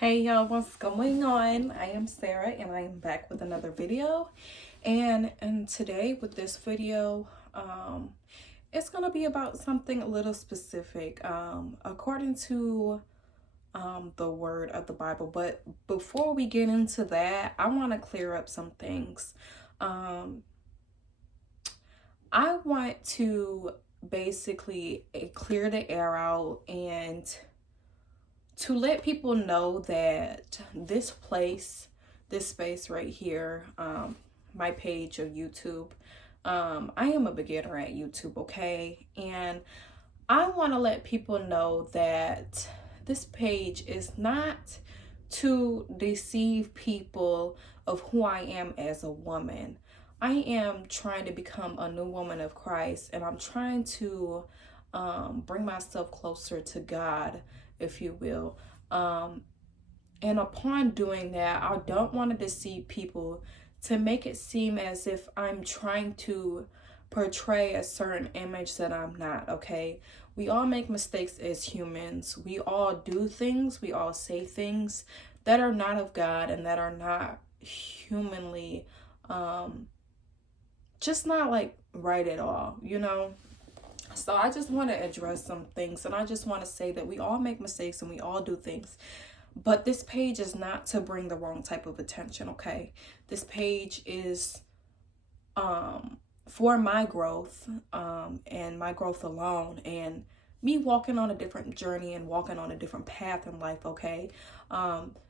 Hey y'all, what's going on? I am Sarah and I am back with another video. And today with this video, it's gonna be about something a little specific, according to the word of the Bible. But before we get into that, I want to clear up some things. I want to basically clear the air out and to let people know that this place, this space right here, my page of YouTube, I am a beginner at YouTube, okay? And I want to let people know that this page is not to deceive people of who I am as a woman. I am trying to become a new woman of Christ, and I'm trying to bring myself closer to God, if you will. And upon doing that, I don't want to deceive people to make it seem as if I'm trying to portray a certain image that I'm not, okay? We all make mistakes as humans. We all do things, we all say things that are not of God and that are not humanly, just not like right at all, you know? So I just want to address some things, and I just want to say that we all make mistakes and we all do things. But this page is not to bring the wrong type of attention, okay? This page is for my growth, and my growth alone, and me walking on a different journey and walking on a different path in life, okay?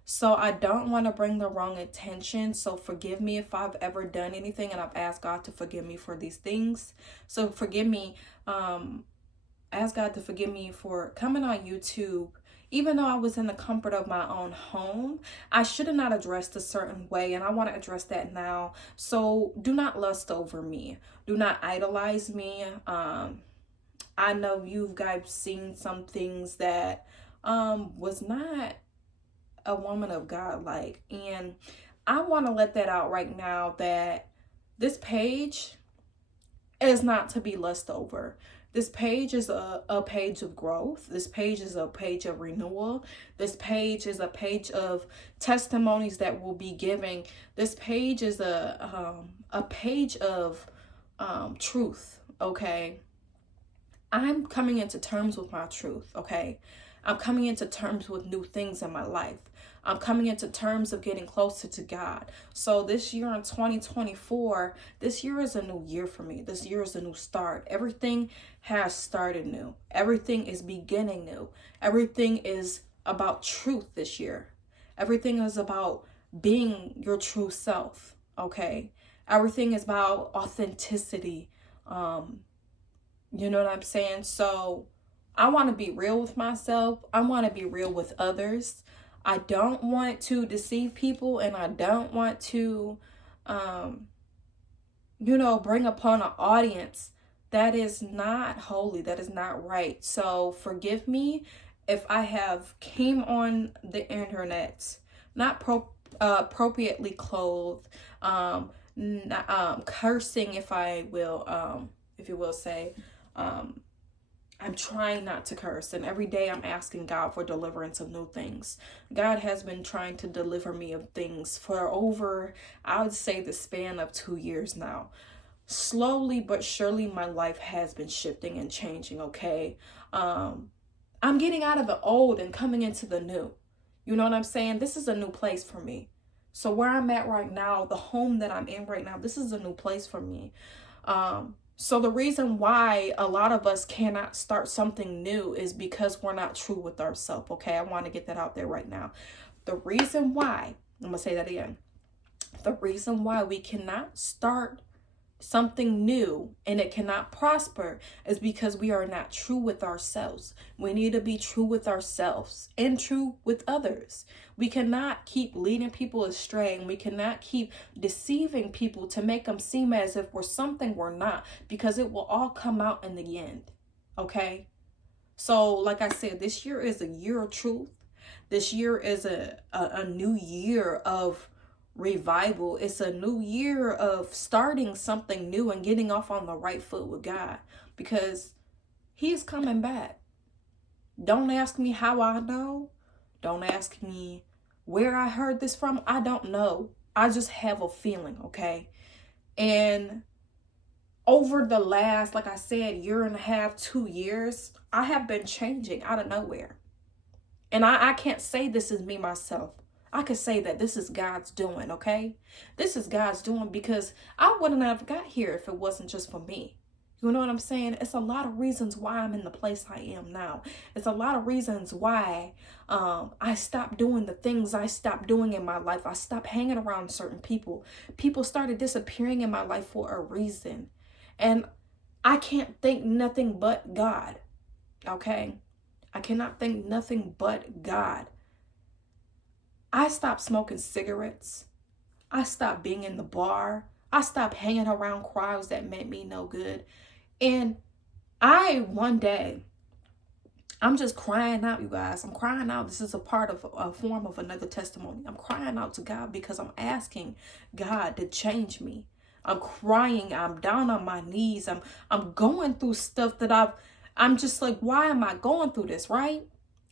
So I don't want to bring the wrong attention. So forgive me if I've ever done anything, and I've asked God to forgive me for these things. So forgive me, ask God to forgive me for coming on YouTube. Even though I was in the comfort of my own home, I should have not addressed a certain way, and I want to address that now. So do not lust over me. Do not idolize me. I know you guys seen some things that was not a woman of God like, and I want to let that out right now that this page is not to be lust over. This page is a page of growth. This page is a page of renewal. This page is a page of testimonies that will be giving. This page is a page of truth, okay? I'm coming into terms with my truth, okay? I'm coming into terms with new things in my life. I'm coming into terms of getting closer to God. So this year in 2024, this year is a new year for me. This year is a new start. Everything has started new. Everything is beginning new. Everything is about truth this year. Everything is about being your true self, okay? Everything is about authenticity. You know what I'm saying? So I want to be real with myself. I want to be real with others. I don't want to deceive people, and I don't want to, bring upon an audience that is not holy, that is not right. So forgive me if I have came on the internet not appropriately clothed, cursing, if you will say. I'm trying not to curse, and every day I'm asking God for deliverance of new things. God has been trying to deliver me of things for over, I would say, the span of 2 years now. Slowly but surely, my life has been shifting and changing, okay? I'm getting out of the old and coming into the new. You know what I'm saying? This is a new place for me. So where I'm at right now, the home that I'm in right now, this is a new place for me. So the reason why a lot of us cannot start something new is because we're not true with ourselves, okay? I want to get that out there right now. The reason why, I'm going to say that again. The reason why we cannot start something new and it cannot prosper is because we are not true with ourselves. We need to be true with ourselves and true with others. We cannot keep leading people astray, and we cannot keep deceiving people to make them seem as if we're something we're not, because it will all come out in the end, okay? So like I said, this year is a year of truth. This year is a new year of revival. It's a new year of starting something new and getting off on the right foot with God, because He's coming back. Don't ask me how I know. Don't ask me Where I heard this from, I don't know. I just have a feeling, okay? And over the last, like I said, year and a half, 2 years, I have been changing out of nowhere. And I can't say this is me myself. I could say that this is God's doing, okay? This is God's doing, because I wouldn't have got here if it wasn't just for me. You know what I'm saying? It's a lot of reasons why I'm in the place I am now. It's a lot of reasons why I stopped doing the things I stopped doing in my life. I stopped hanging around certain people. People started disappearing in my life for a reason. And I can't think nothing but God, okay? I cannot think nothing but God. I stopped smoking cigarettes. I stopped being in the bar. I stopped hanging around crowds that meant me no good. And one day, I'm just crying out, you guys. I'm crying out. This is a form of another testimony. I'm crying out to God because I'm asking God to change me. I'm crying. I'm down on my knees. I'm going through stuff that I'm just like, why am I going through this, right?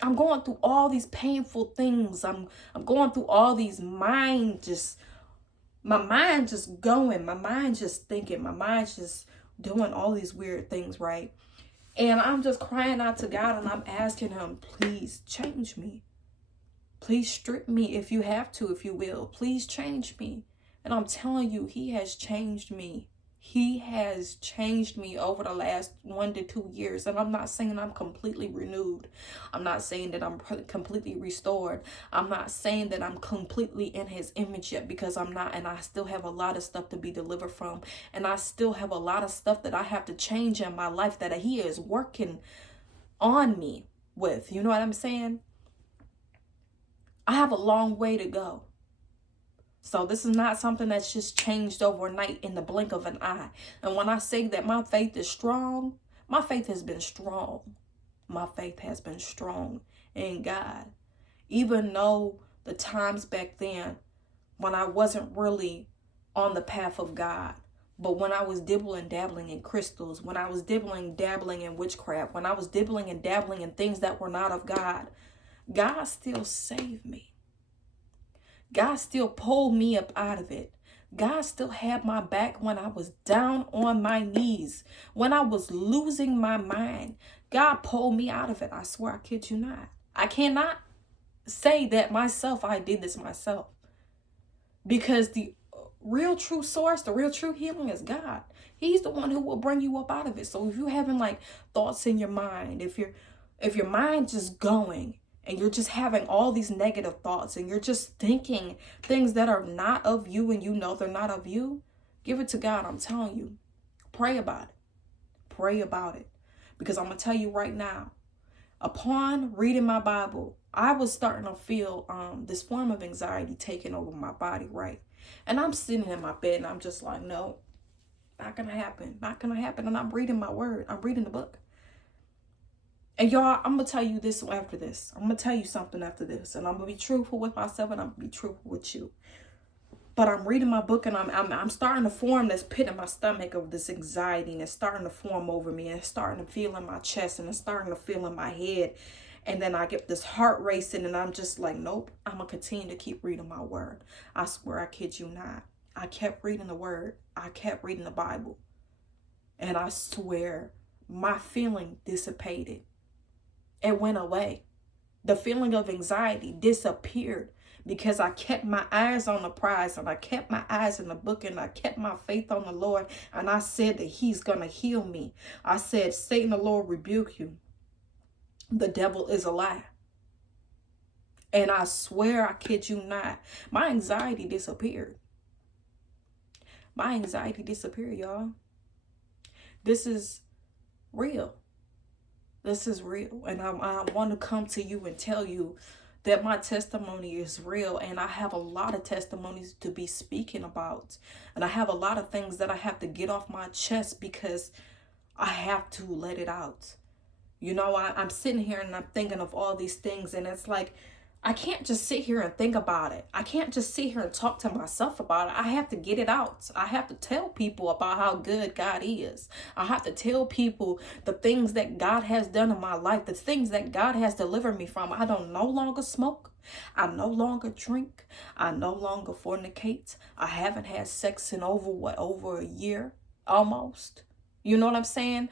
I'm going through all these painful things. I'm going through all these my mind just going, my mind just thinking, my mind just doing all these weird things, right? And I'm just crying out to God, and I'm asking him, please change me. Please strip me if you have to, if you will. Please change me. And I'm telling you, he has changed me. He has changed me over the last 1 to 2 years. And I'm not saying I'm completely renewed. I'm not saying that I'm completely restored. I'm not saying that I'm completely in his image yet, because I'm not. And I still have a lot of stuff to be delivered from. And I still have a lot of stuff that I have to change in my life that he is working on me with. You know what I'm saying? I have a long way to go. So this is not something that's just changed overnight in the blink of an eye. And when I say that my faith is strong, my faith has been strong. My faith has been strong in God. Even though the times back then when I wasn't really on the path of God, but when I was dibbling, dabbling in crystals, when I was dibbling, dabbling in witchcraft, when I was dibbling and dabbling in things that were not of God, God still saved me. God still pulled me up out of it. God still had my back when I was down on my knees, when I was losing my mind. God pulled me out of it. I swear, I kid you not. I cannot say that myself, I did this myself, because the real true source, the real true healing is God. He's the one who will bring you up out of it. So if you're having like thoughts in your mind, if your mind just going, and you're just having all these negative thoughts, and you're just thinking things that are not of you, and you know they're not of you, give it to God. I'm telling you, pray about it. Pray about it. Because I'm going to tell you right now, upon reading my Bible, I was starting to feel this form of anxiety taking over my body, right? And I'm sitting in my bed, and I'm just like, no, not going to happen. Not going to happen. And I'm reading my word. I'm reading the book. And y'all, I'm going to tell you this after this. I'm going to tell you something after this. And I'm going to be truthful with myself, and I'm going to be truthful with you. But I'm reading my book, and I'm starting to form this pit in my stomach of this anxiety. And it's starting to form over me. And it's starting to feel in my chest. And it's starting to feel in my head. And then I get this heart racing. And I'm just like, nope, I'm going to continue to keep reading my word. I swear, I kid you not. I kept reading the word. I kept reading the Bible. And I swear, my feeling dissipated. It went away. The feeling of anxiety disappeared because I kept my eyes on the prize, and I kept my eyes in the book, and I kept my faith on the Lord. And I said that he's going to heal me. I said, Satan, the Lord rebuke you. The devil is a lie. And I swear, I kid you not, my anxiety disappeared. My anxiety disappeared, y'all. This is real. This is real. And I want to come to you and tell you that my testimony is real. And I have a lot of testimonies to be speaking about. And I have a lot of things that I have to get off my chest because I have to let it out. You know, I'm sitting here and I'm thinking of all these things. And it's like, I can't just sit here and think about it. I can't just sit here and talk to myself about it. I have to get it out. I have to tell people about how good God is. I have to tell people the things that God has done in my life, the things that God has delivered me from. I don't no longer smoke. I no longer drink. I no longer fornicate. I haven't had sex in over a year almost. You know what I'm saying?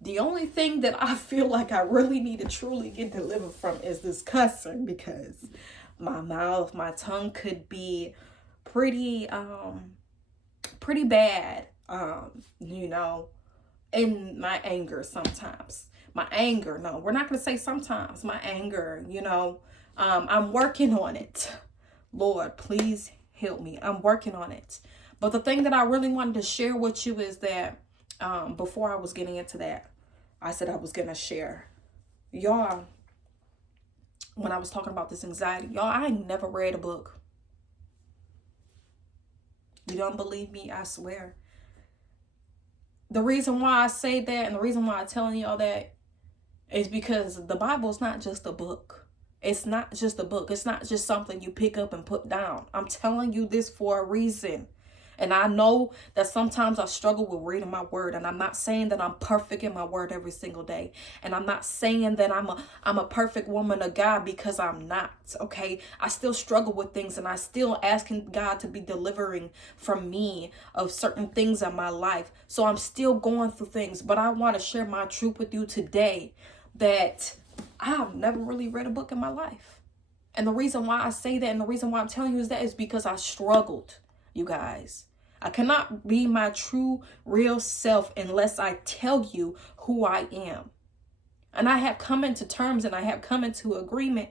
The only thing that I feel like I really need to truly get delivered from is this cussing, because my mouth, my tongue could be pretty bad, you know, in my anger sometimes. My anger, no, we're not going to say sometimes. My anger, you know, I'm working on it. Lord, please help me. I'm working on it. But the thing that I really wanted to share with you is that before I was getting into that, I said I was going to share. Y'all, when I was talking about this anxiety, y'all, I ain't never read a book. You don't believe me? I swear. The reason why I say that and the reason why I'm telling y'all that is because the Bible is not just a book. It's not just a book. It's not just something you pick up and put down. I'm telling you this for a reason. And I know that sometimes I struggle with reading my word, and I'm not saying that I'm perfect in my word every single day. And I'm not saying that I'm a perfect woman of God, because I'm not, okay? I still struggle with things, and I still asking God to be delivering from me of certain things in my life. So I'm still going through things, but I want to share my truth with you today that I've never really read a book in my life. And the reason why I say that and the reason why I'm telling you is that is because I struggled. You guys, I cannot be my true, real self unless I tell you who I am. And I have come into terms and I have come into agreement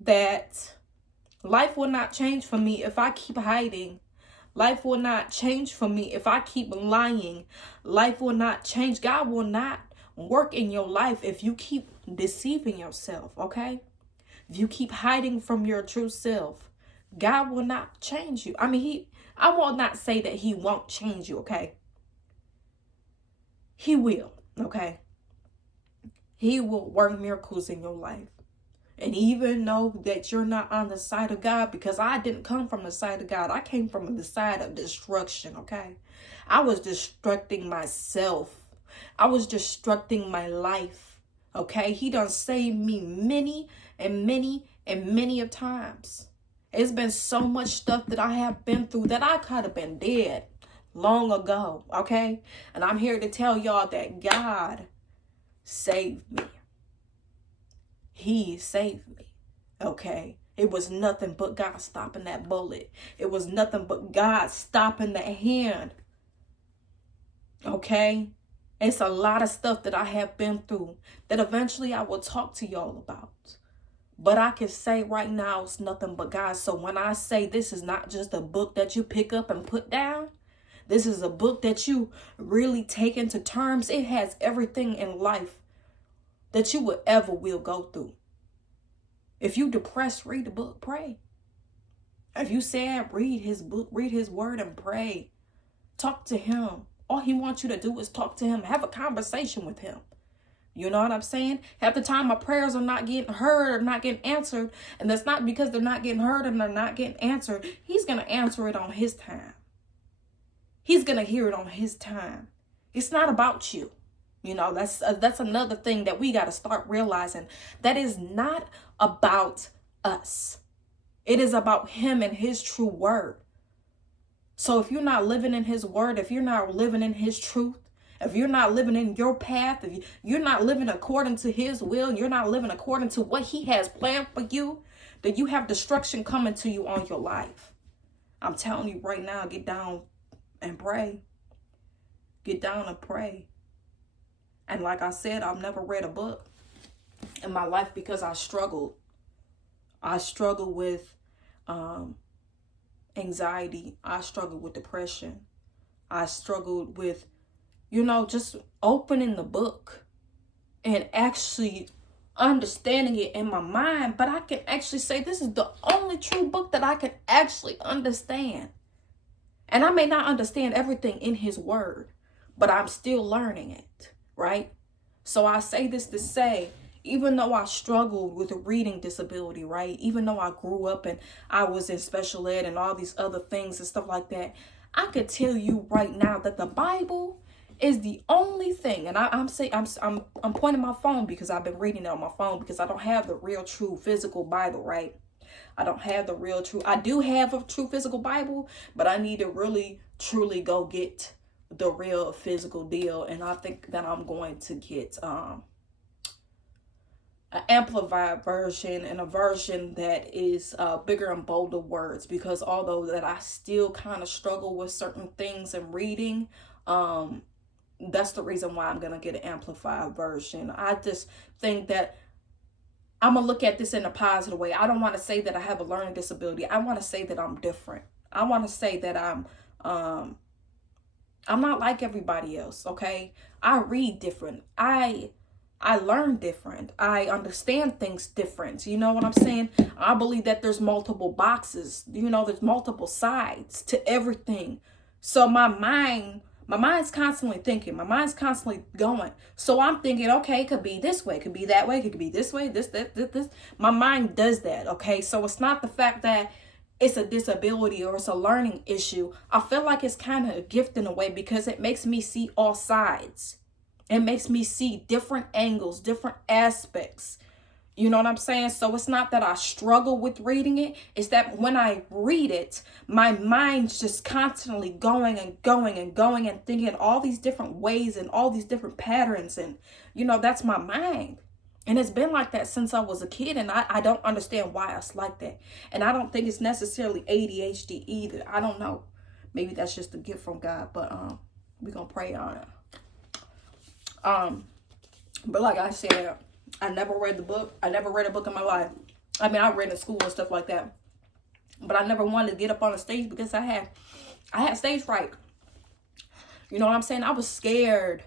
that life will not change for me if I keep hiding. Life will not change for me if I keep lying. Life will not change. God will not work in your life if you keep deceiving yourself, okay? If you keep hiding from your true self, God will not change you. I will not say that he won't change you, okay? He will, okay? He will work miracles in your life. And even know that you're not on the side of God, because I didn't come from the side of God. I came from the side of destruction, okay? I was destructing myself. I was destructing my life, okay? He done saved me many and many and many of times. It's been so much stuff that I have been through that I could have been dead long ago, okay? And I'm here to tell y'all that God saved me. He saved me, okay? It was nothing but God stopping that bullet. It was nothing but God stopping that hand, okay? It's a lot of stuff that I have been through that eventually I will talk to y'all about. But I can say right now it's nothing but God. So when I say this is not just a book that you pick up and put down, this is a book that you really take into terms. It has everything in life that you would ever will go through. If you depressed, read the book, pray. If you sad, read his book, read his word and pray. Talk to him. All he wants you to do is talk to him. Have a conversation with him. You know what I'm saying? Half the time my prayers are not getting heard or not getting answered. And that's not because they're not getting heard and they're not getting answered. He's going to answer it on his time. He's going to hear it on his time. It's not about you. You know, that's another thing that we got to start realizing. That is not about us. It is about him and his true word. So if you're not living in his word, if you're not living in his truth, if you're not living in your path, if you're not living according to his will, you're not living according to what he has planned for you, then you have destruction coming to you on your life. I'm telling you right now, get down and pray. Get down and pray. And like I said, I've never read a book in my life because I struggled. I struggled with anxiety. I struggled with depression. I struggled with, just opening the book and actually understanding it in my mind. But I can actually say this is the only true book that I can actually understand. And I may not understand everything in his word, but I'm still learning it, right? So I say this to say, even though I struggled with a reading disability, right? Even though I grew up and I was in special ed and all these other things and stuff like that, I could tell you right now that the Bible is the only thing, and I'm pointing my phone because I've been reading it on my phone because I don't have the real true physical Bible, right? I don't have the real true. I do have a true physical Bible, but I need to really, truly go get the real physical deal. And I think that I'm going to get an amplified version, and a version that is bigger and bolder words, because although that I still kind of struggle with certain things in reading, that's the reason why I'm going to get an amplified version. I just think that I'm going to look at this in a positive way. I don't want to say that I have a learning disability. I want to say that I'm different. I want to say that I'm not like everybody else, okay? I read different. I learn different. I understand things different. You know what I'm saying? I believe that there's multiple boxes. You know, there's multiple sides to everything. So my mind's constantly thinking. My mind's constantly going. So I'm thinking, okay, it could be this way, it could be that way, it could be this way, this. My mind does that, okay? So it's not the fact that it's a disability or it's a learning issue. I feel like it's kind of a gift in a way, because it makes me see all sides. It makes me see different angles, different aspects. You know what I'm saying? So it's not that I struggle with reading it. It's that when I read it, my mind's just constantly going and going and going and thinking all these different ways and all these different patterns. And, you know, that's my mind. And it's been like that since I was a kid. And I don't understand why it's like that. And I don't think it's necessarily ADHD either. I don't know. Maybe that's just a gift from God. But we're going to pray on it. But like I said, I never read the book. I never read a book in my life. I mean, I read in school and stuff like that, but I never wanted to get up on a stage because I had stage fright. You know what I'm saying? I was scared.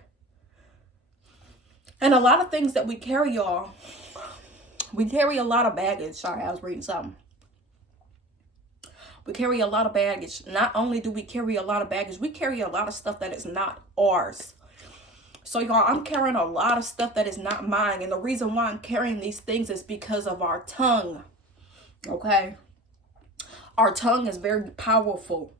And a lot of things that we carry, y'all, we carry a lot of baggage. Sorry, I was reading something. We carry a lot of baggage. Not only do we carry a lot of baggage, we carry a lot of stuff that is not ours. So, y'all, I'm carrying a lot of stuff that is not mine. And the reason why I'm carrying these things is because of our tongue. Okay? Our tongue is very powerful.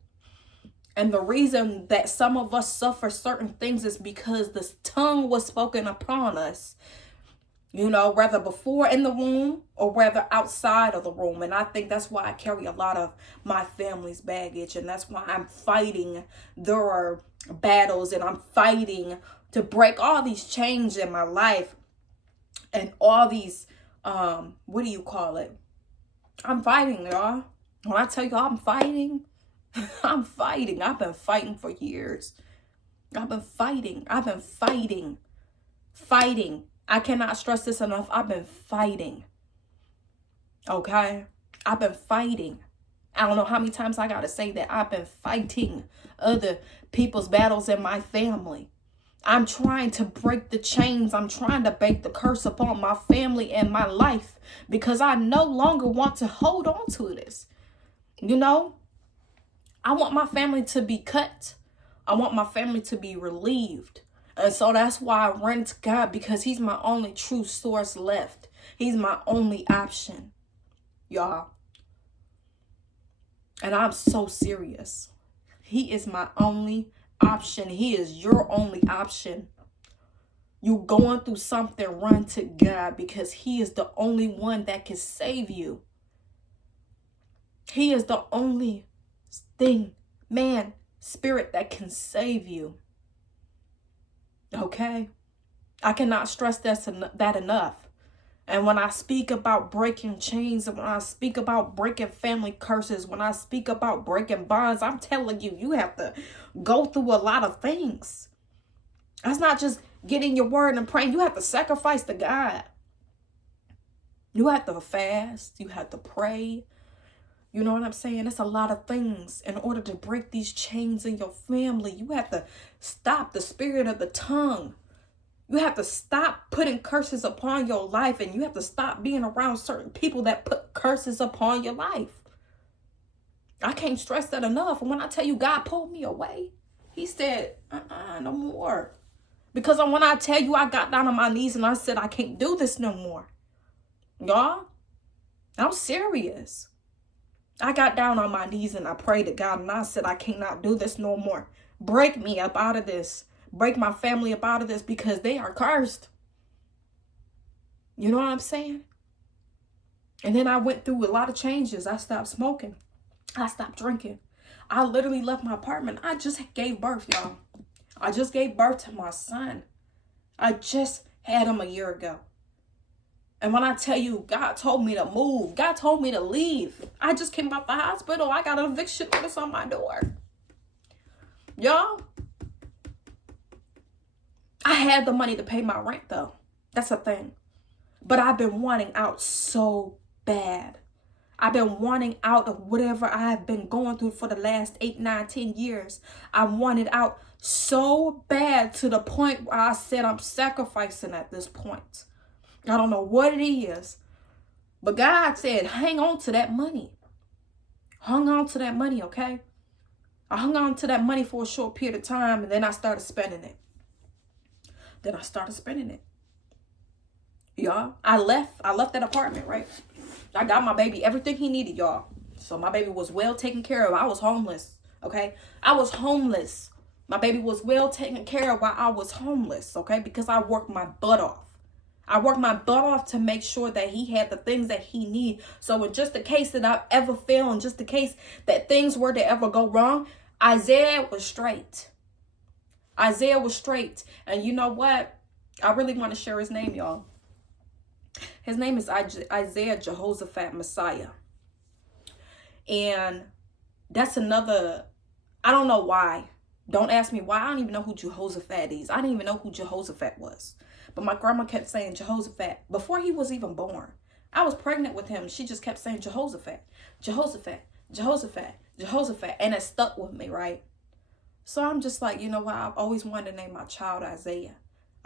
And the reason that some of us suffer certain things is because the tongue was spoken upon us. You know, whether before in the womb or whether outside of the womb. And I think that's why I carry a lot of my family's baggage. And that's why I'm fighting their battles. And I'm fighting to break all these chains in my life. And all these, what do you call it? I'm fighting, y'all. When I tell you I'm fighting, I'm fighting. I've been fighting for years. I've been fighting. I cannot stress this enough. I've been fighting. Okay? I've been fighting. I don't know how many times I got to say that. I've been fighting other people's battles in my family. I'm trying to break the chains. I'm trying to break the curse upon my family and my life, because I no longer want to hold on to this. You know? I want my family to be cut. I want my family to be relieved. And so that's why I run to God, because he's my only true source left. He's my only option, y'all. And I'm so serious. He is my only option. He is your only option. You going through something, run to God, because he is the only one that can save you. He is the only thing, man, spirit that can save you. Okay? I cannot stress that enough. And when I speak about breaking chains, and when I speak about breaking family curses, when I speak about breaking bonds, I'm telling you, you have to go through a lot of things. That's not just getting your word and praying. You have to sacrifice to God. You have to fast. You have to pray. You know what I'm saying? It's a lot of things. In order to break these chains in your family, you have to stop the spirit of the tongue. You have to stop putting curses upon your life, and you have to stop being around certain people that put curses upon your life. I can't stress that enough. And when I tell you God pulled me away, he said, no more. Because when I tell you, I got down on my knees and I said, I can't do this no more. Y'all, I'm serious. I got down on my knees and I prayed to God and I said, I cannot do this no more. Break me up out of this. Break my family up out of this, because they are cursed. You know what I'm saying? And then I went through a lot of changes. I stopped smoking. I stopped drinking. I literally left my apartment. I just gave birth, y'all. I just gave birth to my son. I just had him a year ago. And when I tell you, God told me to move. God told me to leave. I just came out the hospital. I got an eviction notice on my door. Y'all, I had the money to pay my rent, though. That's the thing. But I've been wanting out so bad. I've been wanting out of whatever I have been going through for the last 8, 9, 10 years. I wanted out so bad to the point where I said I'm sacrificing at this point. I don't know what it is. But God said, hang on to that money. Hung on to that money, okay? I hung on to that money for a short period of time, and then I started spending it. Y'all, I left that apartment, right? I got my baby everything he needed, y'all. So my baby was well taken care of. I was homeless, okay? I was homeless. My baby was well taken care of while I was homeless, okay? Because I worked my butt off. I worked my butt off to make sure that he had the things that he needed. So in just the case that I ever fail, in just the case that things were to ever go wrong, Isaiah was straight. Isaiah was straight. And you know what? I really want to share his name, y'all. His name is Isaiah Jehoshaphat Messiah. And that's another, I don't know why. Don't ask me why. I don't even know who Jehoshaphat is. I didn't even know who Jehoshaphat was. But my grandma kept saying Jehoshaphat before he was even born. I was pregnant with him. She just kept saying Jehoshaphat, Jehoshaphat, Jehoshaphat, Jehoshaphat. And it stuck with me, right? So I'm just like, you know what? I've always wanted to name my child Isaiah.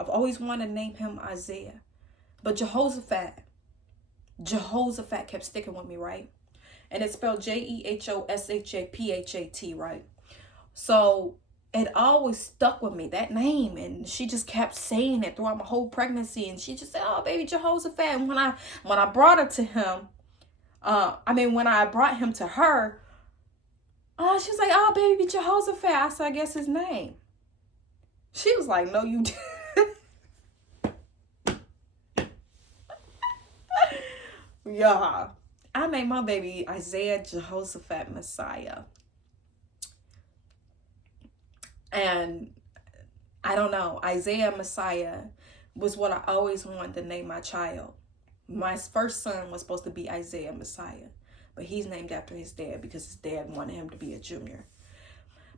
I've always wanted to name him Isaiah. But Jehoshaphat kept sticking with me, right? And it's spelled Jehoshaphat, right? So it always stuck with me, that name. And she just kept saying it throughout my whole pregnancy. And she just said, oh, baby Jehoshaphat. And when I brought her to him, when I brought him to her, she was like, oh, baby Jehoshaphat. I said, I guess his name. She was like, no, you didn't. Yeah, I named my baby Isaiah Jehoshaphat Messiah. And I don't know, Isaiah Messiah was what I always wanted to name my child. My first son was supposed to be Isaiah Messiah, but he's named after his dad because his dad wanted him to be a junior.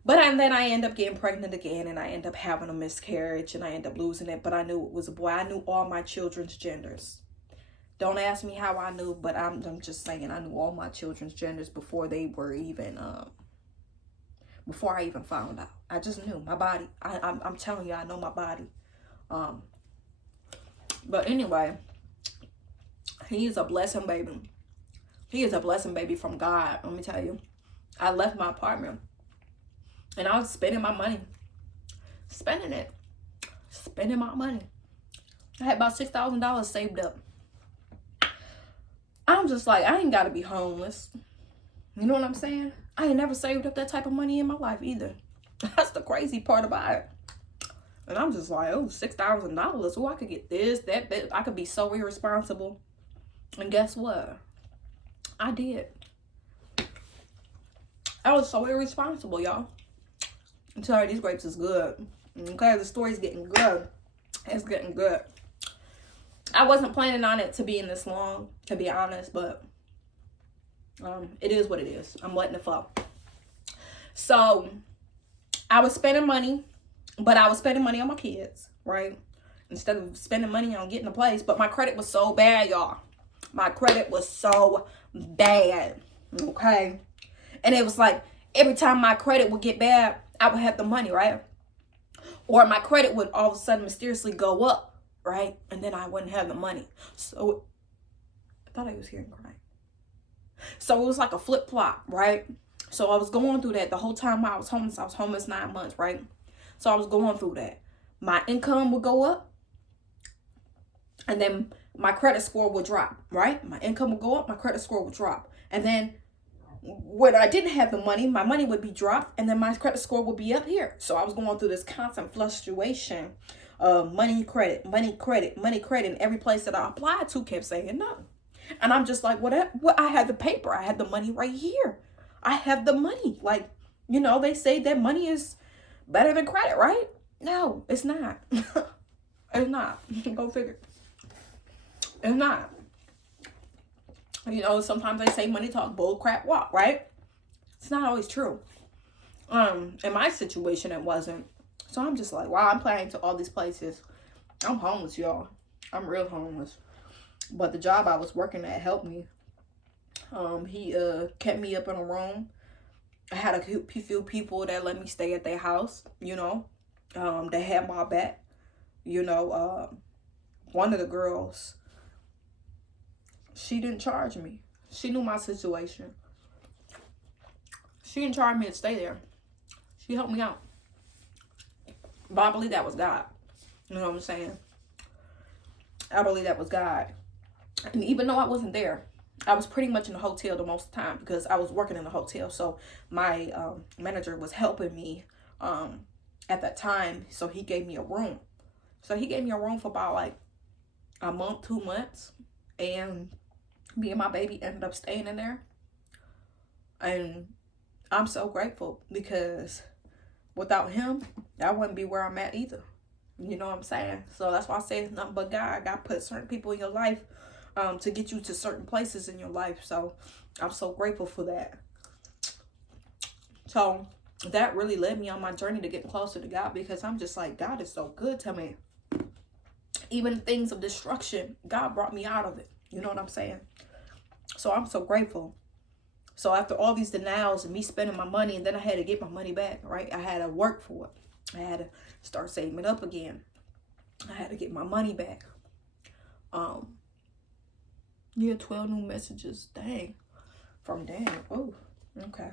And then I end up getting pregnant again, and I end up having a miscarriage, and I end up losing it. But I knew it was a boy. I knew all my children's genders. Don't ask me how I knew, but I'm just saying I knew all my children's genders before they were even, before I even found out. I just knew my body. I'm telling you, I know my body. But anyway, he is a blessing baby. He is a blessing baby from God. Let me tell you, I left my apartment and I was spending my money, spending my money. I had about $6,000 saved up. I'm just like, I ain't got to be homeless. You know what I'm saying? I ain't never saved up that type of money in my life either. That's the crazy part about it. And I'm just like, oh, $6,000. Oh, I could get this, that. I could be so irresponsible. And guess what? I did. I was so irresponsible, y'all. I'm sorry, these grapes is good. Okay, the story's getting good. It's getting good. I wasn't planning on it to be in this long, to be honest, but it is what it is. I'm letting it flow. So I was spending money, but I was spending money on my kids, right? Instead of spending money on getting a place. But my credit was so bad, y'all. My credit was so bad, okay? And it was like every time my credit would get bad, I would have the money, right? Or my credit would all of a sudden mysteriously go up. Right? And then I wouldn't have the money. So I thought I was hearing crying. So it was like a flip-flop, right? So I was going through that the whole time I was homeless. I was homeless 9 months, right? So I was going through that. My income would go up. And then my credit score would drop, right? My income would go up. My credit score would drop. And then when I didn't have the money, my money would be dropped. And then my credit score would be up here. So I was going through this constant fluctuation. Money, credit. And every place that I applied to kept saying no. And I'm just like, what? I had the paper. I had the money right here. I have the money. Like, you know, they say that money is better than credit, right? No, it's not. It's not. Go figure. It's not. You know, sometimes they say money talk, bull crap walk, right? It's not always true. In my situation, it wasn't. So I'm just like, wow, I'm planning to all these places. I'm homeless, y'all. I'm real homeless. But the job I was working at helped me. He kept me up in a room. I had a few people that let me stay at their house, you know. They had my back. You know, one of the girls, she didn't charge me. She knew my situation. She didn't charge me to stay there. She helped me out. But I believe that was God. You know what I'm saying? I believe that was God. And even though I wasn't there, I was pretty much in the hotel the most of the time because I was working in the hotel. So my manager was helping me at that time. So he gave me a room. So he gave me a room for about like a month, 2 months. And me and my baby ended up staying in there. And I'm so grateful because without him, I wouldn't be where I'm at either. You know what I'm saying? So that's why I say it's nothing but God. God put certain people in your life to get you to certain places in your life. So I'm so grateful for that. So that really led me on my journey to get closer to God because I'm just like, God is so good to me. Even things of destruction, God brought me out of it. You know what I'm saying? So I'm so grateful. So after all these denials and me spending my money, and then I had to get my money back, right? I had to work for it. I had to start saving it up again. I had to get my money back. Yeah, 12 new messages. Dang. From Dan. Oh, okay.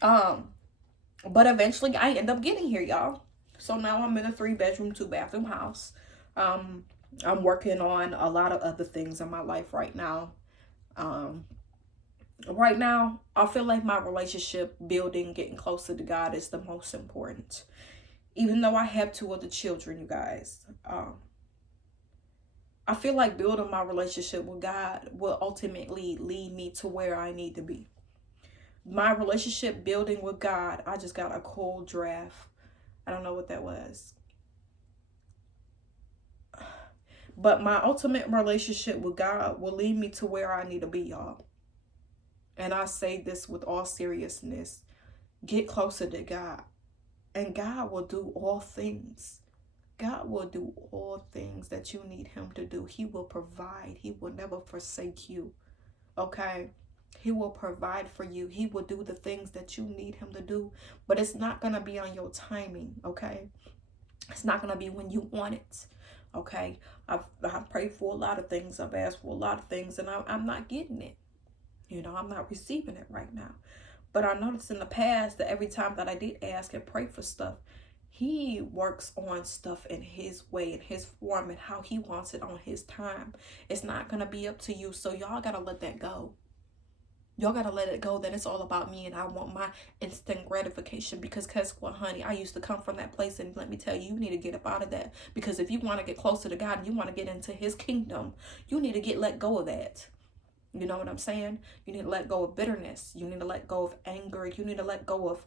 But eventually I end up getting here, y'all. So now I'm in a 3-bedroom, 2-bathroom house. I'm working on a lot of other things in my life right now. Right now, I feel like my relationship building, getting closer to God is the most important. Even though I have 2 other children, you guys, I feel like building my relationship with God will ultimately lead me to where I need to be. My relationship building with God, I just got a cold draft. I don't know what that was. But my ultimate relationship with God will lead me to where I need to be, y'all. And I say this with all seriousness. Get closer to God. And God will do all things. God will do all things that you need him to do. He will provide. He will never forsake you. Okay? He will provide for you. He will do the things that you need him to do. But it's not going to be on your timing. Okay? It's not going to be when you want it. Okay? I've prayed for a lot of things. I've asked for a lot of things. And I'm not getting it. You know, I'm not receiving it right now. But I noticed in the past that every time that I did ask and pray for stuff, he works on stuff in his way, in his form, and how he wants it on his time. It's not going to be up to you. So y'all got to let that go. Y'all got to let it go that it's all about me and I want my instant gratification. Because guess what, honey? I used to come from that place, and let me tell you, you need to get up out of that. Because if you want to get closer to God and you want to get into his kingdom, you need to let go of that. You know what I'm saying? You need to let go of bitterness. You need to let go of anger. You need to let go of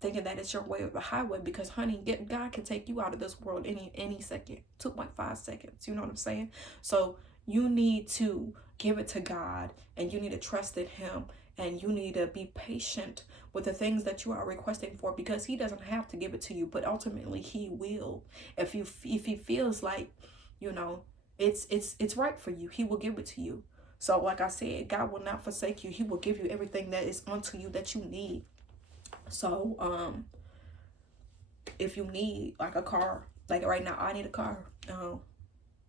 thinking that it's your way or the highway. Because, honey, God can take you out of this world any second. 2.5 seconds. You know what I'm saying? So you need to give it to God, and you need to trust in him, and you need to be patient with the things that you are requesting for, because he doesn't have to give it to you, but ultimately he will. If he feels like, you know, it's right for you, he will give it to you. So like I said, God will not forsake you. He will give you everything that is unto you that you need. So if you need like a car, like right now I need a car.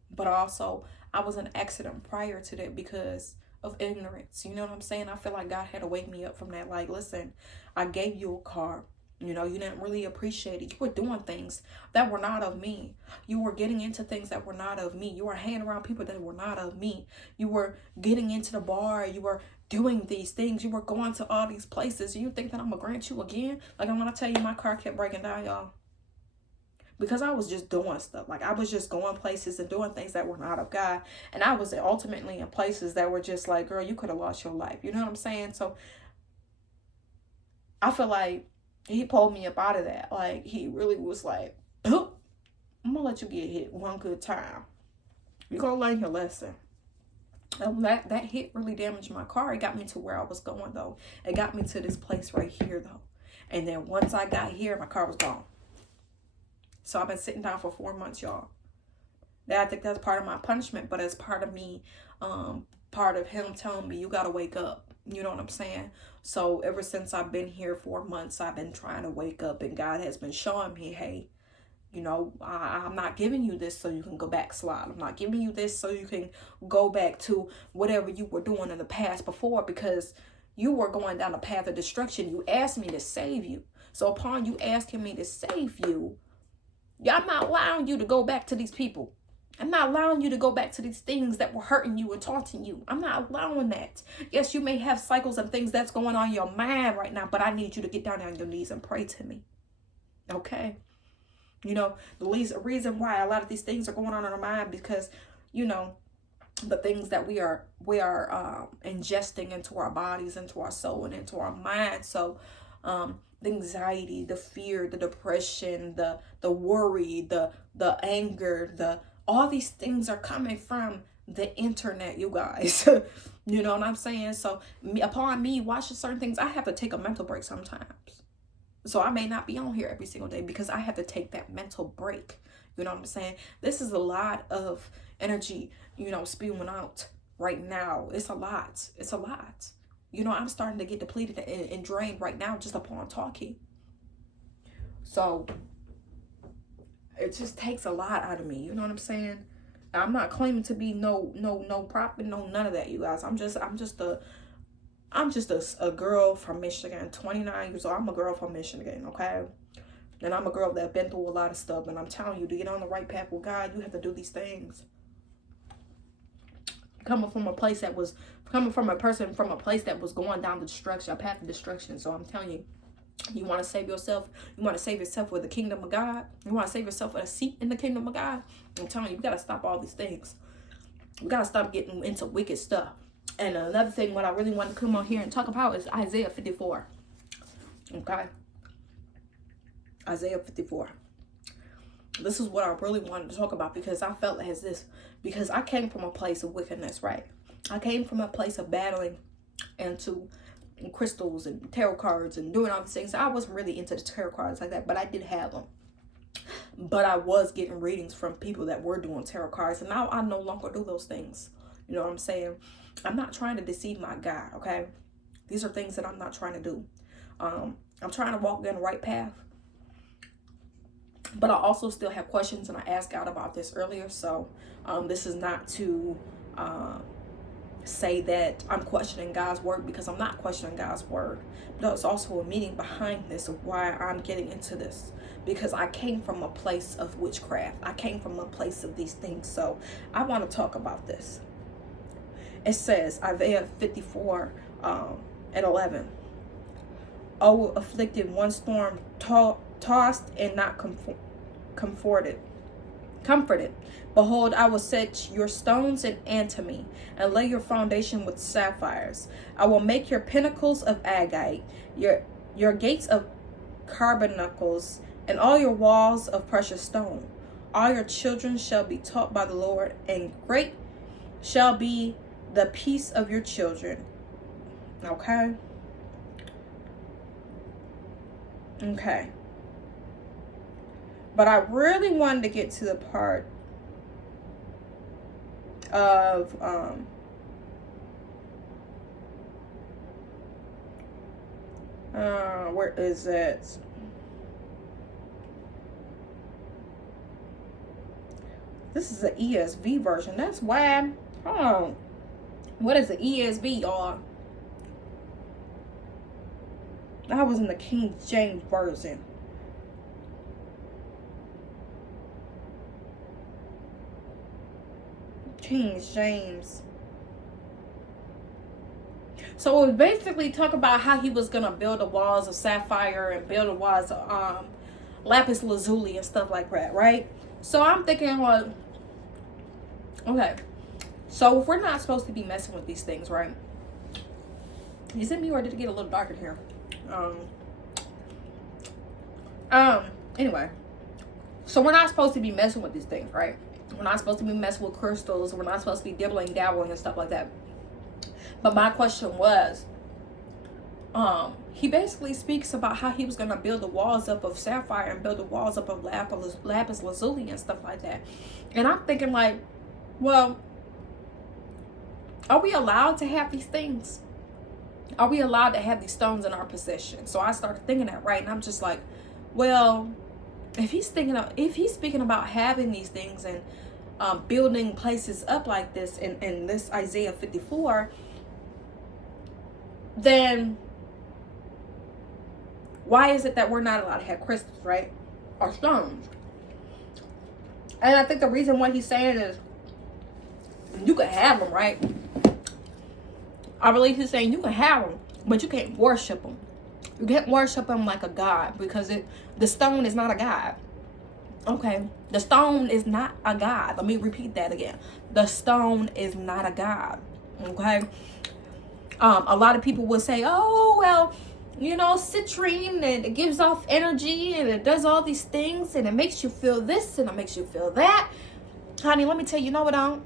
But also I was in an accident prior to that because of ignorance. You know what I'm saying? I feel like God had to wake me up from that. Like, listen, I gave you a car. You know, you didn't really appreciate it. You were doing things that were not of me. You were getting into things that were not of me. You were hanging around people that were not of me. You were getting into the bar. You were doing these things. You were going to all these places. You think that I'm going to grant you again? Like, I'm going to tell you, my car kept breaking down, y'all. because I was just doing stuff. Like, I was just going places and doing things that were not of God. And I was ultimately in places that were just like, girl, you could have lost your life. You know what I'm saying? So I feel like he pulled me up out of that. Like, he really was like, oh, I'm going to let you get hit one good time. You're going to learn your lesson. And that hit really damaged my car. It got me to where I was going, though. It got me to this place right here, though. And then once I got here, my car was gone. So I've been sitting down for 4 months, y'all. I think that's part of my punishment, but it's part of me, part of him telling me, you got to wake up. You know what I'm saying? So ever since I've been here 4 months, I've been trying to wake up, and God has been showing me, hey, you know, I'm not giving you this so you can go backslide. I'm not giving you this so you can go back to whatever you were doing in the past before, because you were going down a path of destruction. You asked me to save you. So upon you asking me to save you, I'm not allowing you to go back to these people. I'm not allowing you to go back to these things that were hurting you and taunting you. I'm not allowing that. Yes, you may have cycles and things that's going on in your mind right now, but I need you to get down on your knees and pray to me. Okay? You know, the reason why a lot of these things are going on in our mind, because, you know, the things that we are ingesting into our bodies, into our soul, and into our mind. So, the anxiety, the fear, the depression, the worry, the anger, all these things are coming from the internet, you guys. You know what I'm saying? So upon me watching certain things, I have to take a mental break sometimes. So I may not be on here every single day because I have to take that mental break. You know what I'm saying? This is a lot of energy, you know, spewing out right now. It's a lot. It's a lot. You know, I'm starting to get depleted and drained right now just upon talking. So it just takes a lot out of me. You know what I'm saying? I'm not claiming to be no prophet, no none of that, you guys. I'm just a girl from Michigan, 29 years old. I'm a girl from Michigan, okay? And I'm a girl that's been through a lot of stuff. And I'm telling you, to get on the right path with God, you have to do these things. Coming from a place that was going down the destruction, a path of destruction. So I'm telling you, you want to save yourself. You want to save yourself with the kingdom of God. You want to save yourself with a seat in the kingdom of God. I'm telling you, we got to stop all these things. We got to stop getting into wicked stuff. And another thing, what I really want to come on here and talk about is Isaiah 54. Okay? Isaiah 54. This is what I really wanted to talk about, because I felt as this, because I came from a place of wickedness, right? I came from a place of battling into crystals and tarot cards and doing all these things. I wasn't really into the tarot cards like that, but I did have them. But I was getting readings from people that were doing tarot cards, and now I no longer do those things. You know what I'm saying? I'm not trying to deceive my God, okay? These are things that I'm not trying to do. I'm trying to walk down the right path. But I also still have questions, and I asked God about this earlier. So this is not to say that I'm questioning God's word, because I'm not questioning God's word. But there's also a meaning behind this of why I'm getting into this, because I came from a place of witchcraft. I came from a place of these things. So I want to talk about this. It says, Isaiah 54 and 11. O afflicted, one storm tossed and not comforted. Behold, I will set your stones in antimony, and lay your foundation with sapphires. I will make your pinnacles of agate, your gates of carbuncles, and all your walls of precious stone. All your children shall be taught by the Lord, and great shall be the peace of your children. Okay? Okay. But I really wanted to get to the part of where is it? This is the ESV version. That's why. Hold on. What is the ESV, y'all? I was in the King James version. King James. So it was basically talk about how he was gonna build the walls of sapphire and build the walls of lapis lazuli and stuff like that, right? So I'm thinking, well, okay, so if we're not supposed to be messing with these things, right? Is it me or did it get a little darker here? Anyway, so we're not supposed to be messing with these things, right? We're not supposed to be messing with crystals. We're not supposed to be dibbling, dabbling, and stuff like that. But my question was, he basically speaks about how he was going to build the walls up of sapphire and build the walls up of lapis lazuli and stuff like that. And I'm thinking like, well, are we allowed to have these things? Are we allowed to have these stones in our possession? So I started thinking that, right? And I'm just like, well, if he's speaking about having these things and building places up like this in this Isaiah 54, then why is it that we're not allowed to have crystals, right? Or stones? And I think the reason why he's saying is you can have them, right? I believe he's saying you can have them, but you can't worship them. You can't worship him like a god, because the stone is not a god. Okay? The stone is not a god. Let me repeat that again. The stone is not a god. Okay? A lot of people will say, oh, well, you know, citrine, and it gives off energy, and it does all these things, and it makes you feel this, and it makes you feel that. Honey, let me tell you, no, it don't.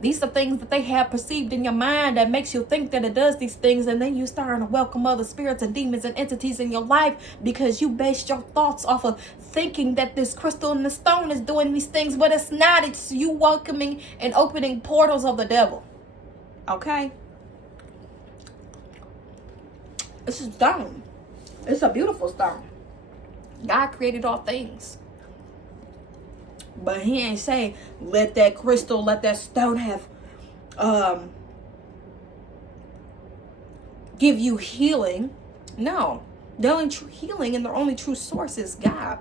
These are things that they have perceived in your mind that makes you think that it does these things, and then you starting to welcome other spirits and demons and entities in your life because you based your thoughts off of thinking that this crystal and the stone is doing these things, but it's not. It's you welcoming and opening portals of the devil. Okay? It's a stone. It's a beautiful stone. God created all things. But he ain't saying let that crystal, let that stone have give you healing. No. The only true healing and the only true source is God.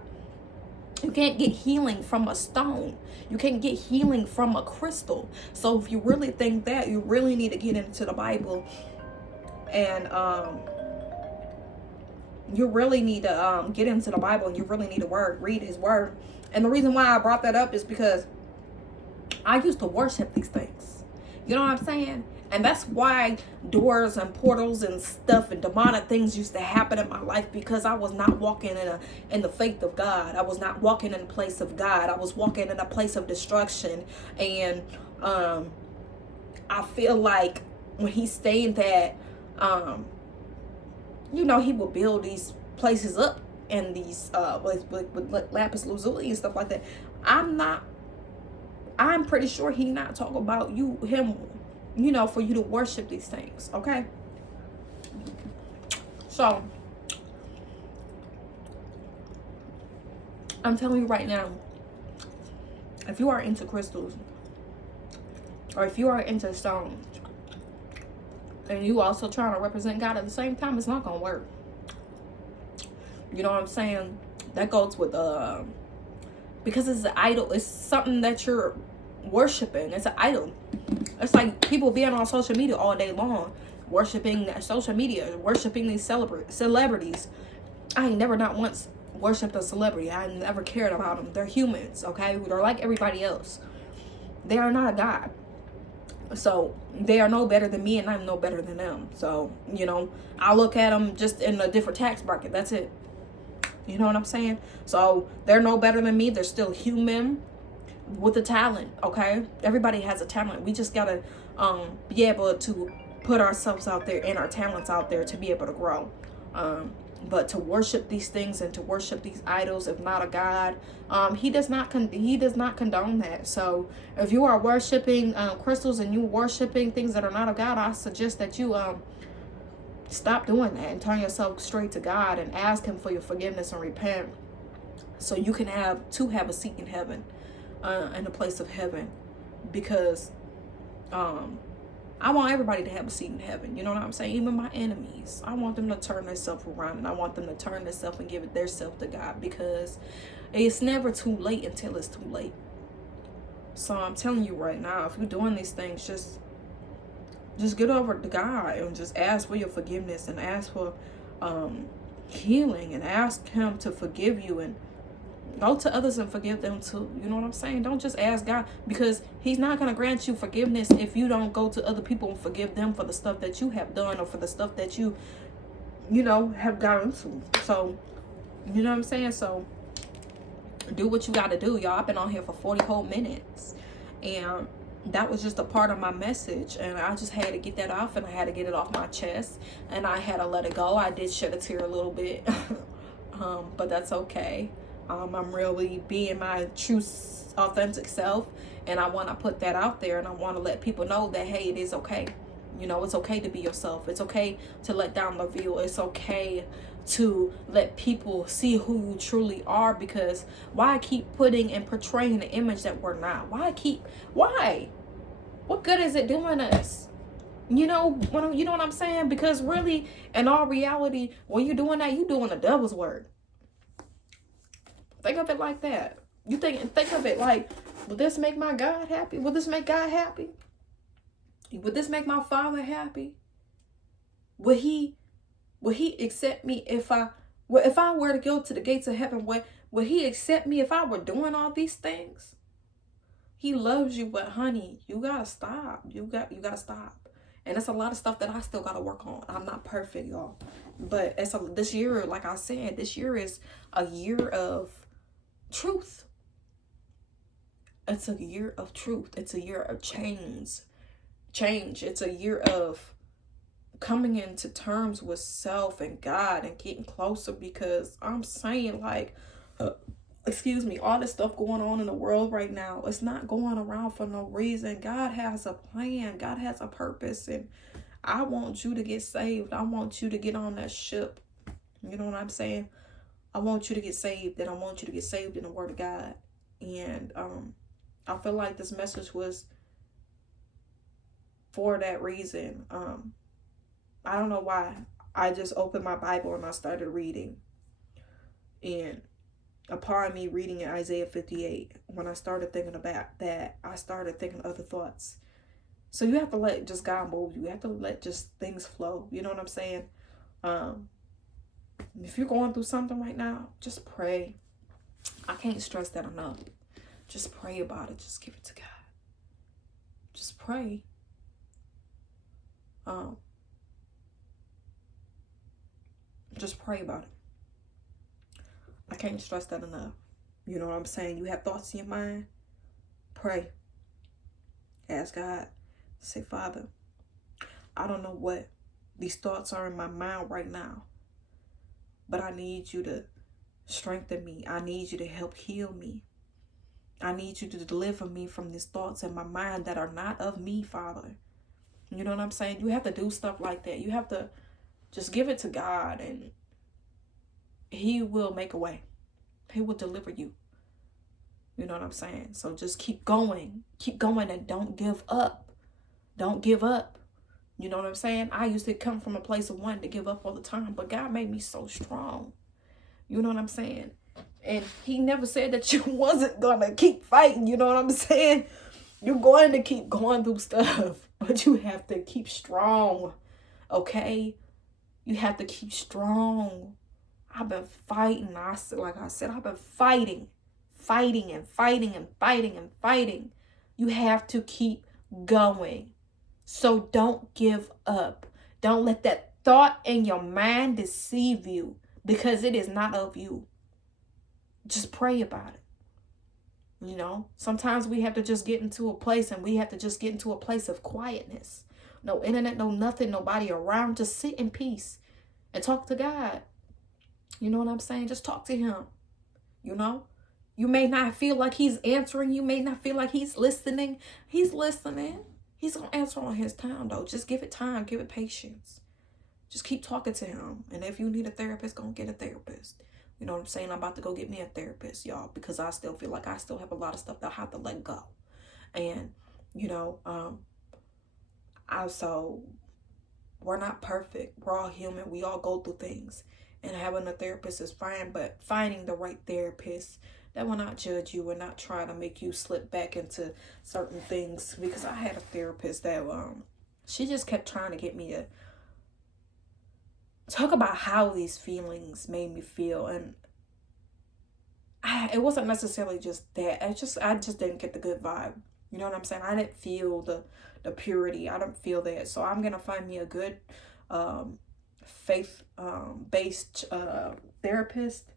You can't get healing from a stone. You can't get healing from a crystal. So if you really think that, you really need to get into the Bible, and you really need to get into the Bible, and you really need to read his word. And the reason why I brought that up is because I used to worship these things. You know what I'm saying? And that's why doors and portals and stuff and demonic things used to happen in my life, because I was not walking in the faith of God. I was not walking in the place of God. I was walking in a place of destruction. And I feel like when he's saying that, you know, he will build these places up and these with lapis lazuli and stuff like that. I'm pretty sure he not talking about him, you know, for you to worship these things. Okay? So I'm telling you right now, if you are into crystals, or if you are into stones, and you also trying to represent God at the same time, it's not gonna work. You know what I'm saying? That goes with because it's an idol. It's something that you're worshiping. It's an idol. It's like people being on social media all day long, worshiping social media, worshiping these celebrities. I ain't never not once worshipped a celebrity. I never cared about them. They're humans, okay? They're like everybody else. They are not a god. So they are no better than me, and I'm no better than them. So, you know, I look at them just in a different tax bracket. That's it. You know what I'm saying? So they're no better than me. They're still human with a talent, okay? Everybody has a talent. We just gotta be able to put ourselves out there and our talents out there to be able to grow. But to worship these things and to worship these idols, if not a god, he does not condone that. So if you are worshiping crystals and you worshiping things that are not of God, I suggest that you stop doing that and turn yourself straight to God and ask him for your forgiveness and repent, so you can have a seat in heaven, in the place of heaven. Because I want everybody to have a seat in heaven. You know what I'm saying? Even my enemies. I want them to turn themselves around, and I want them to turn themselves and give it their self to God, because it's never too late until it's too late. So I'm telling you right now, if you're doing these things, just get over to God and just ask for your forgiveness, and ask for healing and ask him to forgive you, and go to others and forgive them too. You know what I'm saying? Don't just ask God, because he's not going to grant you forgiveness if you don't go to other people and forgive them for the stuff that you have done, or for the stuff that you have gone through. So, you know what I'm saying? So, do what you got to do, y'all. I've been on here for 40 whole minutes. And that was just a part of my message. And I just had to get that off, and I had to get it off my chest. And I had to let it go. I did shed a tear a little bit. But that's okay. I'm really being my true, authentic self. And I want to put that out there. And I want to let people know that, hey, it is okay. It's okay to be yourself. It's okay to let down the veil. It's okay to let people see who you truly are. Because why keep putting and portraying the image that we're not? Why? What good is it doing us? You know what I'm saying? Because really, in all reality, when you're doing that, you're doing the devil's work. Think of it like that. Think of it like, will this make my God happy? Will this make God happy? Would this make my Father happy? Would he accept me if I were to go to the gates of heaven? Would he accept me if I were doing all these things? He loves you, but honey, you gotta stop. You gotta stop. And that's a lot of stuff that I still gotta work on. I'm not perfect, y'all. But this year, like I said, this year is a year of truth. It's a year of truth. It's a year of change. It's a year of coming into terms with self and God and getting closer, because I'm saying, like, all this stuff going on in the world right now, it's not going around for no reason. God has a plan. God has a purpose, and I want you to get saved. I want you to get on that ship. You know what I'm saying? I want you to get saved, and I want you to get saved in the Word of God. And I feel like this message was for that reason. I don't know why. I just opened my Bible and I started reading. And upon me reading in Isaiah 58, when I started thinking about that, I started thinking other thoughts. So you have to let just God move you. You have to let just things flow. You know what I'm saying? If you're going through something right now, just pray. I can't stress that enough. Just pray about it. Just give it to God. Just pray. Just pray about it. I can't stress that enough. You know what I'm saying? You have thoughts in your mind, pray. Ask God. Say, Father, I don't know what these thoughts are in my mind right now, but I need you to strengthen me. I need you to help heal me. I need you to deliver me from these thoughts in my mind that are not of me, Father. You know what I'm saying? You have to do stuff like that. You have to just give it to God, and he will make a way. He will deliver you. You know what I'm saying? So just keep going. Keep going, and don't give up. Don't give up. You know what I'm saying? I used to come from a place of wanting to give up all the time, but God made me so strong. You know what I'm saying? And he never said that you wasn't going to keep fighting. You know what I'm saying? You're going to keep going through stuff, but you have to keep strong. Okay? You have to keep strong. I've been fighting. Like I said, I've been fighting. You have to keep going. So don't give up. Don't let that thought in your mind deceive you, because it is not of you. Just pray about it. You know, sometimes we have to just get into a place, and we have to just get into a place of quietness. No internet, no nothing, nobody around. Just sit in peace and talk to God. You know what I'm saying? Just talk to him. You know, you may not feel like he's answering. You may not feel like he's listening. He's listening. He's going to answer on his time, though. Just give it time. Give it patience. Just keep talking to him. And if you need a therapist, go get a therapist. You know what I'm saying? I'm about to go get me a therapist, y'all, because I still feel like I still have a lot of stuff that I have to let go. And, you know, also, we're not perfect. We're all human. We all go through things. And having a therapist is fine, but finding the right therapist that will not judge you and not try to make you slip back into certain things. Because I had a therapist that she just kept trying to get me to talk about how these feelings made me feel. And it wasn't necessarily just that. I just didn't get the good vibe. You know what I'm saying? I didn't feel the purity. I don't feel that. So I'm gonna find me a good faith based therapist.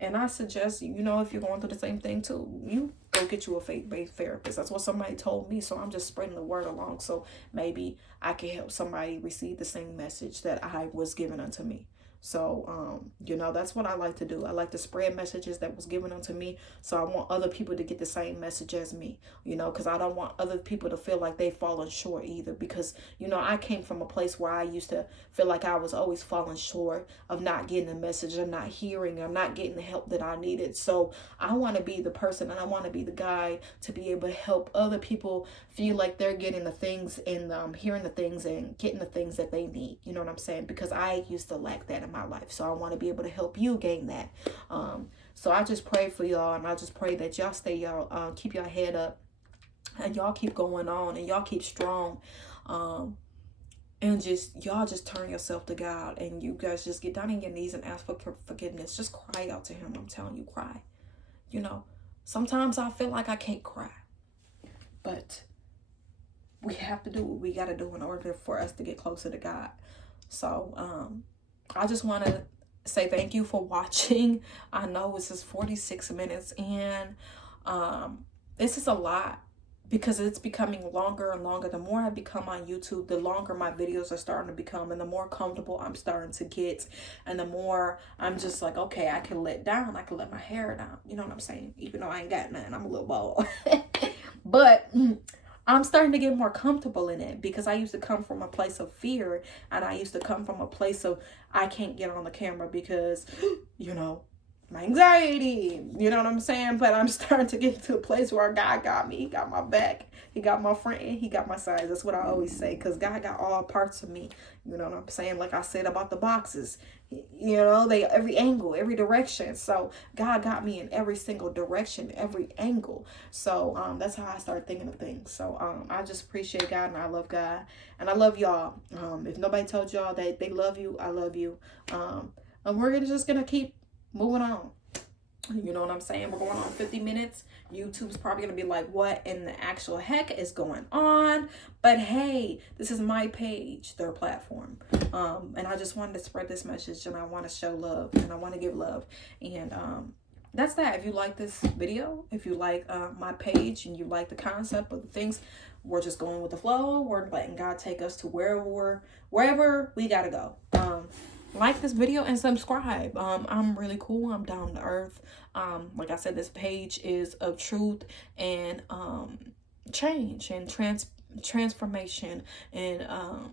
And I suggest, you know, if you're going through the same thing too, you go get you a faith-based therapist. That's what somebody told me. So I'm just spreading the word along. So maybe I can help somebody receive the same message that I was given unto me. So, you know, that's what I like to do. I like to spread messages that was given unto me. So I want other people to get the same message as me, you know, because I don't want other people to feel like they've fallen short either. Because, you know, I came from a place where I used to feel like I was always falling short of not getting the message, of not hearing, of not getting the help that I needed. So I want to be the person, and I want to be the guy to be able to help other people feel like they're getting the things and hearing the things and getting the things that they need. You know what I'm saying? Because I used to lack that in my life. So I want to be able to help you gain that. So I just pray for y'all, and I just pray that y'all keep your head up, and y'all keep going on, and y'all keep strong. And y'all just turn yourself to God, and you guys just get down on your knees and ask for forgiveness. Just cry out to him. I'm telling you, cry. You know, sometimes I feel like I can't cry, but we have to do what we got to do in order for us to get closer to God. So, I just want to say thank you for watching. I know this is 46 minutes, and this is a lot because it's becoming longer and longer. The more I become on YouTube, the longer my videos are starting to become, and the more comfortable I'm starting to get, and the more I'm just like, okay, I can let down. I can let my hair down. You know what I'm saying? Even though I ain't got none, I'm a little bald. But I'm starting to get more comfortable in it, because I used to come from a place of fear, and I used to come from a place of I can't get on the camera because, you know, my anxiety, you know what I'm saying? But I'm starting to get to a place where God got me. He got my back. He got my front, and he got my sides. That's what I always say, because God got all parts of me. You know what I'm saying? Like I said about the boxes, you know, every angle, every direction. So God got me in every single direction, every angle. So that's how I started thinking of things. So I just appreciate God, and I love God, and I love y'all. If nobody told y'all that they love you, I love you. And we're just gonna keep moving on. You know what I'm saying? We're going on 50 minutes. YouTube's probably going to be like, what in the actual heck is going on? But hey, this is my page, their platform. And I just wanted to spread this message, and I want to show love, and I want to give love. And that's that. If you like this video, if you like my page, and you like the concept of the things, we're just going with the flow. We're letting God take us to wherever we got to go. Like this video and subscribe. I'm really cool. I'm down to earth. Like I said, this page is of truth and change and transformation, and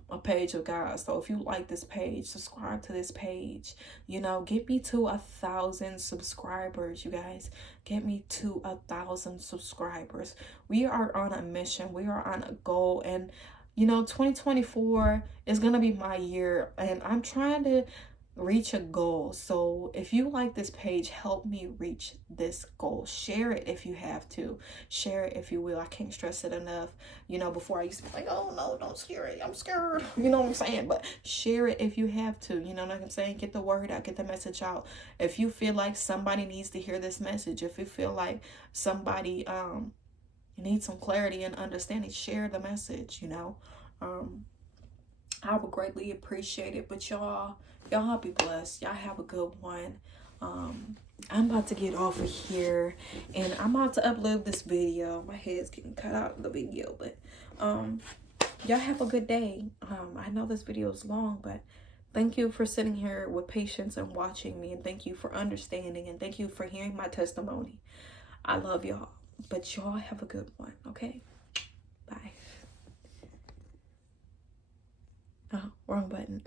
a page of God. So if you like this page, subscribe to this page. You know, get me to 1,000 subscribers, you guys. Get me to 1,000 subscribers. We are on a mission. We are on a goal, and you know, 2024 is going to be my year, and I'm trying to reach a goal. So if you like this page, help me reach this goal. Share it if you have to. Share it if you will. I can't stress it enough. You know, before I used to be like, oh no, don't share it. I'm scared. You know what I'm saying? But share it if you have to. You know what I'm saying? Get the word out. Get the message out. If you feel like somebody needs to hear this message, if you feel like somebody you need some clarity and understanding, share the message, you know. I would greatly appreciate it. But y'all be blessed. Y'all have a good one. I'm about to get off of here, and I'm about to upload this video. My head's getting cut out of the video, but y'all have a good day. I know this video is long, but thank you for sitting here with patience and watching me, and thank you for understanding, and thank you for hearing my testimony. I love y'all. But y'all have a good one, okay? Bye. Oh, wrong button.